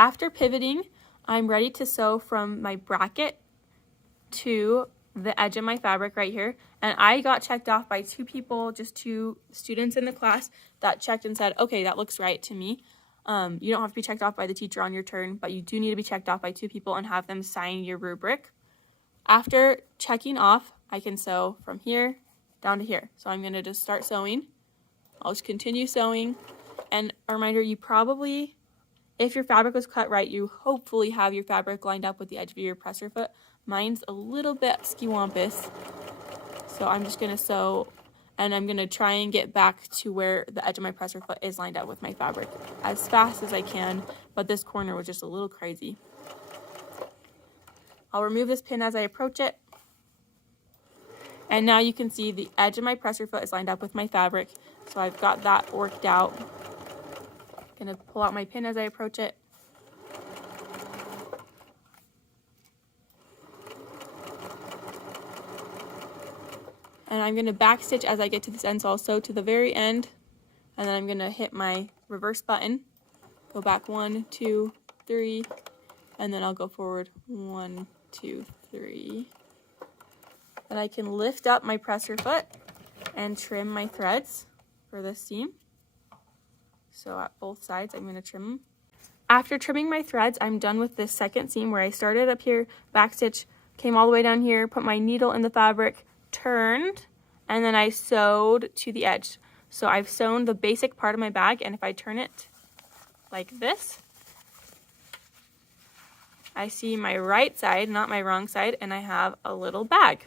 After pivoting, I'm ready to sew from my bracket to the edge of my fabric right here. And I got checked off by two people, just two students in the class that checked and said, okay, that looks right to me. You don't have to be checked off by the teacher on your turn, but you do need to be checked off by two people and have them sign your rubric. After checking off, I can sew from here down to here. So I'm going to just start sewing. I'll just continue sewing. And a reminder, you probably, if your fabric was cut right, you hopefully have your fabric lined up with the edge of your presser foot. Mine's a little bit skiwampus. So I'm just going to sew, and I'm going to try and get back to where the edge of my presser foot is lined up with my fabric as fast as I can, but this corner was just a little crazy. I'll remove this pin as I approach it. And now you can see the edge of my presser foot is lined up with my fabric. So I've got that worked out. I'm going to pull out my pin as I approach it. And I'm going to back stitch as I get to this end, so I'll sew to the very end, and then I'm going to hit my reverse button, go back 1, 2, 3, and then I'll go forward 1, 2, 3. Then I can lift up my presser foot and trim my threads for this seam. So at both sides, I'm going to trim them. After trimming my threads, I'm done with this second seam where I started up here, back stitch, came all the way down here, put my needle in the fabric, turned, and then I sewed to the edge. So I've sewn the basic part of my bag, and if I turn it like this, I see my right side, not my wrong side, and I have a little bag.